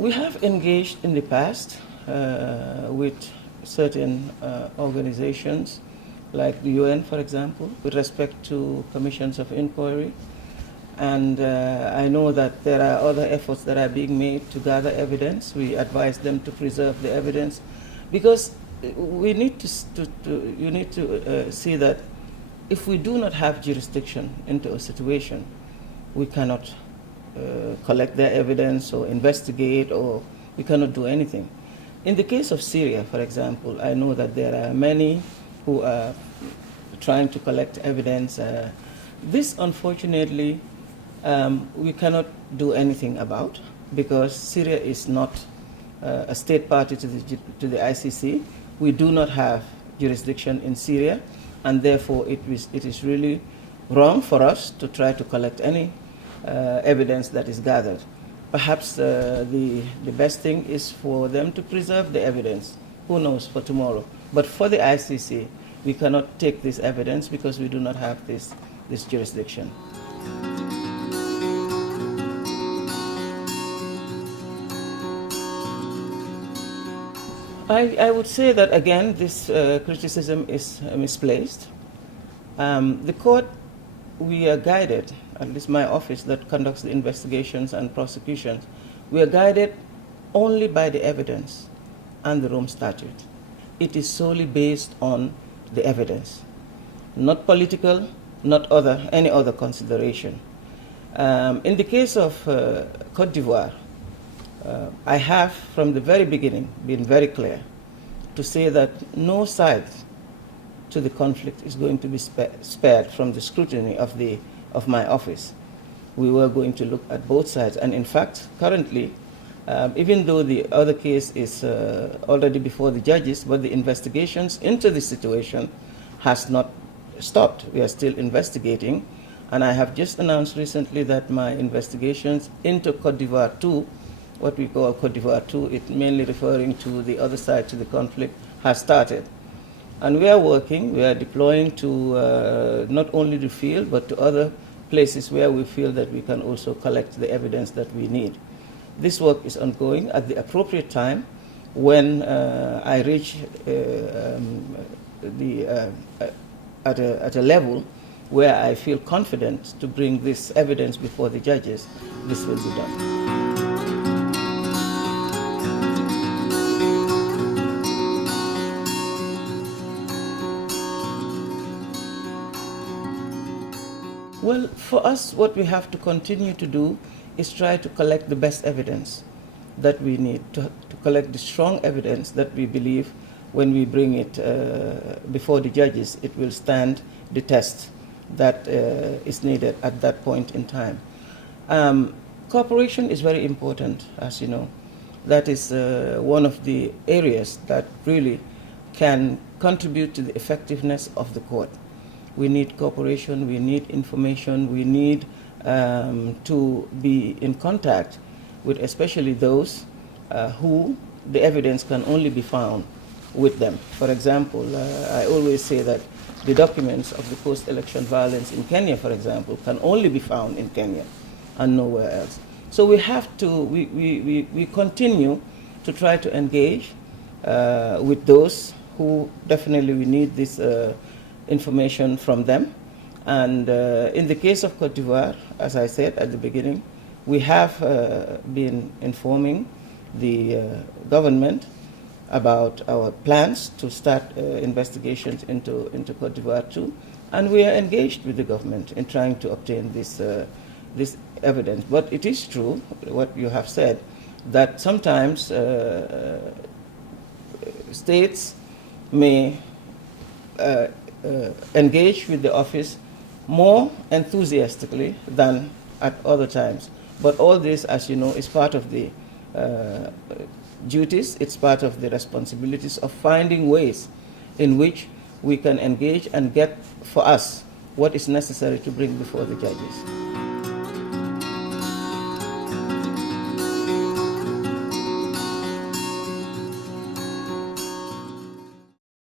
We have engaged in the past with certain organizations, like the UN, for example, with respect to commissions of inquiry. And I know that there are other efforts that are being made to gather evidence. We advise them to preserve the evidence, because we need you need to see that if we do not have jurisdiction into a situation, we cannot collect their evidence or investigate, or we cannot do anything. In the case of Syria, for example, I know that there are many who are trying to collect evidence. This, unfortunately, we cannot do anything about, because Syria is not a state party to the ICC. We do not have jurisdiction in Syria, and therefore it is really wrong for us to try to collect any evidence that is gathered. Perhaps the best thing is for them to preserve the evidence. Who knows for tomorrow? But for the ICC, we cannot take this evidence because we do not have this jurisdiction. I would say that, again, this criticism is misplaced. The court, we are guided, at least my office that conducts the investigations and prosecutions, we are guided only by the evidence and the Rome Statute. It is solely based on the evidence, not political, not any other consideration. In the case of Côte d'Ivoire, I have, from the very beginning, been very clear to say that no side to the conflict is going to be spared from the scrutiny of my office. We were going to look at both sides, and in fact, currently, even though the other case is already before the judges, but the investigations into the situation has not stopped. We are still investigating, and I have just announced recently that my investigations into Côte d'Ivoire 2, what we call Côte d'Ivoire 2, it mainly referring to the other side to the conflict, has started. And we are working, we are deploying to not only the field, but to other places where we feel that we can also collect the evidence that we need. This work is ongoing. At the appropriate time, when I reach at a level where I feel confident to bring this evidence before the judges, this will be done. Well, for us, what we have to continue to do is try to collect the best evidence that we need, to collect the strong evidence that we believe when we bring it before the judges, it will stand the test that is needed at that point in time. Cooperation is very important, as you know. That is one of the areas that really can contribute to the effectiveness of the court. We need cooperation, we need information, we need to be in contact with especially those who the evidence can only be found with them. For example, I always say that the documents of the post-election violence in Kenya, for example, can only be found in Kenya and nowhere else. So we have to, we continue to try to engage with those who definitely we need this information from them. And in the case of Côte d'Ivoire, as I said at the beginning, we have been informing the government about our plans to start investigations into Côte d'Ivoire too, and we are engaged with the government in trying to obtain this evidence. But it is true, what you have said, that sometimes states may engage with the office more enthusiastically than at other times. But all this, as you know, is part of the duties, it's part of the responsibilities of finding ways in which we can engage and get for us what is necessary to bring before the judges.